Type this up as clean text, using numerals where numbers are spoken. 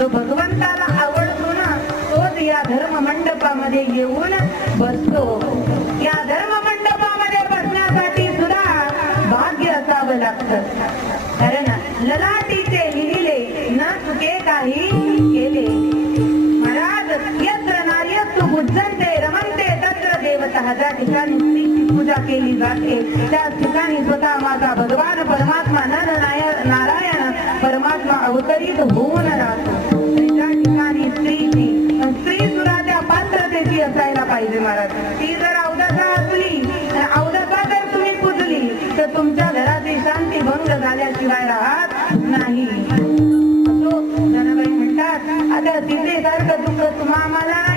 जो भगवंताला आवडतो ना तोच या धर्म मंडपामध्ये येऊन बसतो. या धर्म मंडपामध्ये बसण्यासाठी सुद्धा भाग्य असावं लागतं. कारण ललाटीचे लिहिले न चुके काही केले. महाराज यत्र नार्यस्तु पूज्यन्ते रमन्ते तत्र देवतः. ज्या ठिकाणी स्त्रीची पूजा केली जाते त्या ठिकाणी स्वतः माझा भगवान परमात्मा नारायण परमात्मा अवतरित होऊन राहतो. ज्या ठिकाणी स्त्री सुद्धा त्या पात्रतेची असायला पाहिजे महाराज. ती जर अवदसा असली, अवदसा जर तुम्ही पूजली तर तुमच्या घराची शांती भंग झाल्याशिवाय राहत नाही. असो जनाबाई म्हणतात, आता सीतेसारखं दुःख तुम्हा आम्हाला